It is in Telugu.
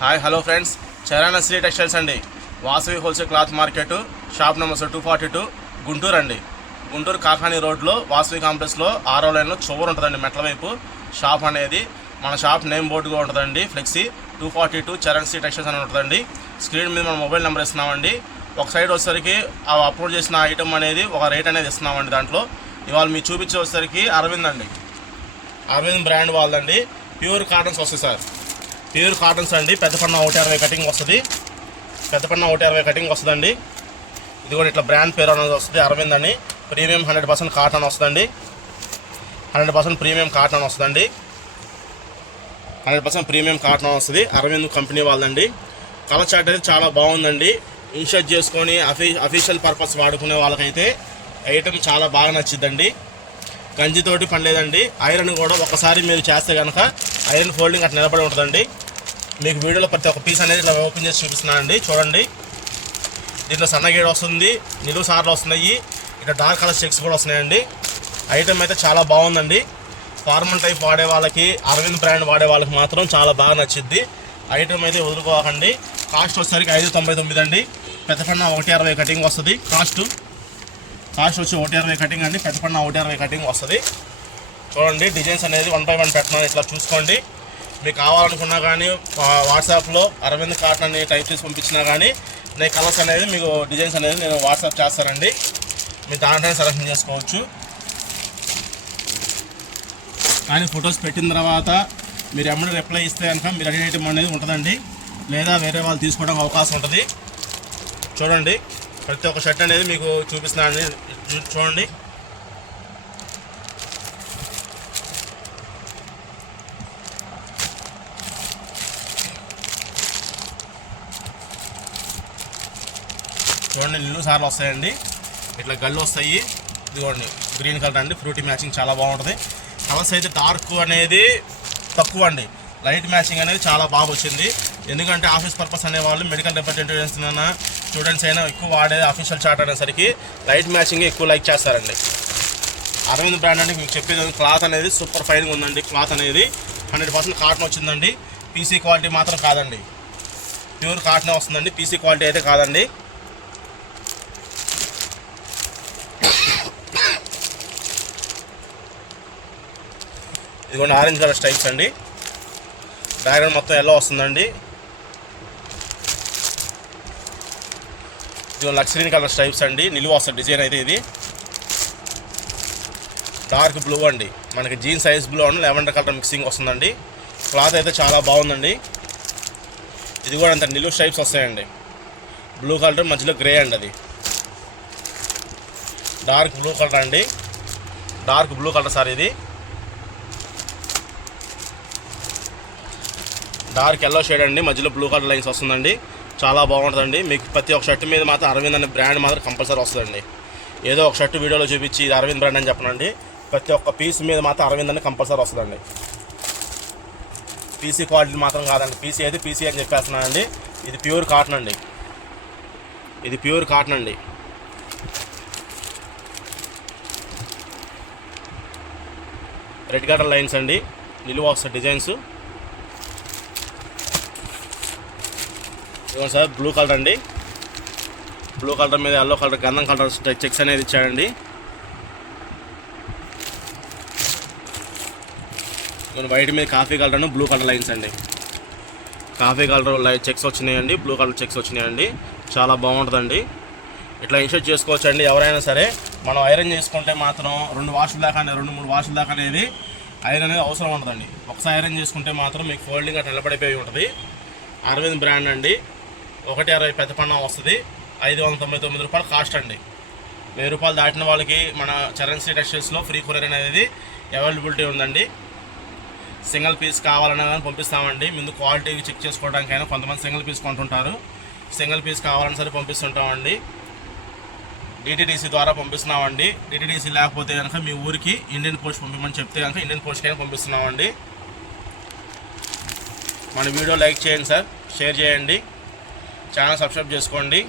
Hi hello friends, Charan Sri textiles అండి. Vasavi wholesale cloth market, shop number 242, Guntur అండి. గుంటూరు కాకాని రోడ్లో వాసవి కాంప్లెక్స్లో 6వ లైన్లో చివరి ఉంటుందండి, మెట్ల వైపు షాప్ అనేది. మన షాప్ నేమ్ బోర్డుగా ఉంటుందండి, ఫ్లెక్సీ 242 చరణ్ శ్రీ టెక్స్టైల్స్ అని ఉంటుందండి. స్క్రీన్ మీద మన మొబైల్ నెంబర్ ఇస్తున్నామండి. ఒక సైడ్ వచ్చేసరికి అప్లోడ్ చేసిన ఐటమ్ అనేది ఒక రేట్ అనేది ఇస్తున్నామండి. దాంట్లో ఇవాళ మీకు చూపించే వచ్చేసరికి అరవింద్ అండి, అరవింద్ బ్రాండ్ వాళ్ళండి. ప్యూర్ కాటన్స్ వస్తాయి సార్, ప్యూర్ కాటన్స్ అండి. పెద్దపన్న 160 కటింగ్ వస్తుంది, పెద్దపన్న 160 కటింగ్ వస్తుందండి. ఇది కూడా ఇట్లా బ్రాండ్ పేరు అనేది వస్తుంది, అరవింద్ అని. ప్రీమియం 100% కాటన్ వస్తుందండి, 100% ప్రీమియం కాటన్ వస్తుందండి, 100% ప్రీమియం కాటన్ వస్తుంది. అరవింద్ కంపెనీ వాళ్ళండి. కలర్ చార్ట్ అయితే చాలా బాగుందండి. ఇన్షర్ట్ చేసుకొని అఫీషియల్ పర్పస్ వాడుకునే వాళ్ళకైతే ఐటమ్ చాలా బాగా నచ్చిద్దండి. గంజితోటి పని లేదండి. ఐరన్ కూడా ఒకసారి మీరు చేస్తే కనుక ఐరన్ ఫోల్డింగ్ అట్లా నిలబడి ఉంటుందండి. మీకు వీడియోలో ప్రతి ఒక్క పీస్ అనేది ఇట్లా ఓపెన్ చేసి చూపిస్తున్నానండి, చూడండి. దీంట్లో సన్నగేడు వస్తుంది, నిలువు సార్లు వస్తున్నాయి, ఇట్లా డార్క్ కలర్ చెక్స్ కూడా వస్తున్నాయండి. ఐటమ్ అయితే చాలా బాగుందండి. ఫార్మల్ టైప్ వాడే వాళ్ళకి, అరవింద్ బ్రాండ్ వాడే వాళ్ళకి మాత్రం చాలా బాగా నచ్చిద్ది. ఐటమ్ అయితే వదులుకోకండి. కాస్ట్ వచ్చేసరికి 599 అండి. పెద్దపన్న 160 కటింగ్ వస్తుంది. కాస్ట్ వచ్చి 160 కటింగ్ అండి. పెద్దపన్న 160 కటింగ్ వస్తుంది. చూడండి, డిజైన్స్ అనేది 1 by 1 పెట్టినాను, ఇట్లా చూసుకోండి. మీకు కావాలనుకున్నా కానీ వాట్సాప్లో అరవింద్ కాటన్ అని టైప్ చేసి పంపించినా కానీ నేను కలర్స్ అనేది మీకు డిజైన్స్ అనేది నేను వాట్సాప్ చేస్తానండి. మీరు దాంట్లోనే సెలెక్షన్ చేసుకోవచ్చు. కానీ ఫొటోస్ పెట్టిన తర్వాత మీరు ఎమ్మడి రిప్లై ఇస్తే కనుక మీరు అడిగిన ఐటమ్ అనేది ఉంటుందండి, లేదా వేరే వాళ్ళు తీసుకోవడానికి అవకాశం ఉంటుంది. చూడండి, ప్రతి ఒక్క షర్ట్ అనేది మీకు చూపిస్తున్నానండి, చూడండి. చూడండి, నిలువు సార్లు వస్తాయండి, ఇట్లా గళ్ళు వస్తాయి. ఇదిగోండి, గ్రీన్ కలర్ అండి, ఫ్రూటీ మ్యాచింగ్ చాలా బాగుంటుంది. కలర్స్ అయితే డార్క్ అనేది తక్కువ అండి, లైట్ మ్యాచింగ్ అనేది చాలా బాగా వచ్చింది. ఎందుకంటే ఆఫీస్ పర్పస్ అనేవాళ్ళు, మెడికల్ రిప్రజెంటేటివ్స్ అయినా స్టూడెంట్స్ అయినా ఎక్కువ వాడేది అఫీషియల్ చార్ట్ అనేసరికి లైట్ మ్యాచింగ్ ఎక్కువ లైక్ చేస్తారండి. అరవింద్ బ్రాండ్ అంటే మీకు చెప్పేది, క్లాత్ అనేది సూపర్ ఫైన్గా ఉందండి. క్లాత్ అనేది 100% కాటన్ వచ్చిందండి. పీసీ క్వాలిటీ మాత్రం కాదండి, ప్యూర్ కాటన్ వస్తుందండి, పీసీ క్వాలిటీ అయితే కాదండి. ఇదిగోండి, ఆరెంజ్ కలర్ స్ట్రైప్స్ అండి. బ్యాక్గ్రౌండ్ మొత్తం ఎల్లో వస్తుందండి. ఇది లక్స్గ్రీన్ కలర్ స్ట్రైప్స్ అండి, నిలువ వస్తుంది డిజైన్ అయితే. ఇది డార్క్ బ్లూ అండి, మనకి జీన్స్ సైజ్ బ్లూ అండి, లెవెండర్ కలర్ మిక్సింగ్ వస్తుందండి. క్లాత్ అయితే చాలా బాగుందండి. ఇది కూడా అంత నిలువ స్ట్రైప్స్ వస్తాయండి. బ్లూ కలర్ మధ్యలో గ్రే అండి, అది డార్క్ బ్లూ కలర్ అండి, డార్క్ బ్లూ కలర్ సార్. ఇది డార్క్ ఎల్లో షేడ్ అండి, మధ్యలో బ్లూ కలర్ లైన్స్ వస్తుందండి. చాలా బాగుంటుందండి. మీకు ప్రతి ఒక్క షర్ట్ మీద మాత్రం అరవింద్ అనే బ్రాండ్ మాత్రం కంపల్సరీ వస్తుందండి. ఏదో ఒక షర్ట్ వీడియోలో చూపించి ఇది అరవింద్ బ్రాండ్ అని చెప్పనండి, ప్రతి ఒక్క పీస్ మీద మాత్రం అరవింద్ అని కంపల్సరీ వస్తుందండి. పీసీ క్వాలిటీ మాత్రం కాదండి, పీసీ అయితే పీసీ అని చెప్పేస్తున్నానండి. ఇది ప్యూర్ కాటన్ అండి, ఇది ప్యూర్ కాటన్ అండి. రెడ్ కలర్ లైన్స్ అండి, నిలువ వస్తుంది డిజైన్స్. ఇదిగోండి సార్, బ్లూ కలర్ అండి, బ్లూ కలర్ మీద ఎల్లో కలర్ గంధం కలర్ చెక్స్ అనేది ఇచ్చాడండి. వైట్ మీద కాఫీ కలర్ అండి, బ్లూ కలర్ లైన్స్ అండి. కాఫీ కలర్ చెక్స్ వచ్చినాయండి, బ్లూ కలర్ చెక్స్ వచ్చినాయండి. చాలా బాగుంటుందండి. ఇట్లా ఇన్షర్ట్ చేసుకోవచ్చండి. ఎవరైనా సరే మనం ఐరన్ చేసుకుంటే మాత్రం 2 వాషుల దాకా, 2-3 వాషుల దాకా అనేది ఐరన్ అనేది అవసరం ఉండదండి. ఒకసారి ఐరన్ చేసుకుంటే మాత్రం మీకు ఫోల్డింగ్ అట్లా నిలబడిపోయి ఉంటుంది. అరవింద్ బ్రాండ్ అండి, 160 పెద్ద పన్నం వస్తుంది. 599 రూపాయలు కాస్ట్ అండి. 1000 రూపాయలు దాటిన వాళ్ళకి మన చరణ్ శ్రీ టెక్స్టైల్స్లో ఫ్రీ కొరియర్ అనేది అవైలబిలిటీ ఉందండి. సింగిల్ పీస్ కావాలన్నా కానీ పంపిస్తామండి. ముందు క్వాలిటీ చెక్ చేసుకోవడానికైనా కొంతమంది సింగిల్ పీస్ కొంటుంటారు, సింగిల్ పీస్ కావాలని సరే పంపిస్తుంటామండి. డిటిడిసి ద్వారా పంపిస్తున్నామండి. డిటిడిసి లేకపోతే కనుక మీ ఊరికి ఇండియన్ పోస్ట్ పంపించమని చెప్తే కనుక ఇండియన్ పోస్ట్కైనా పంపిస్తున్నామండి. మన వీడియో లైక్ చేయండి సార్, షేర్ చేయండి, ఛానల్ సబ్స్క్రైబ్ చేసుకోండి.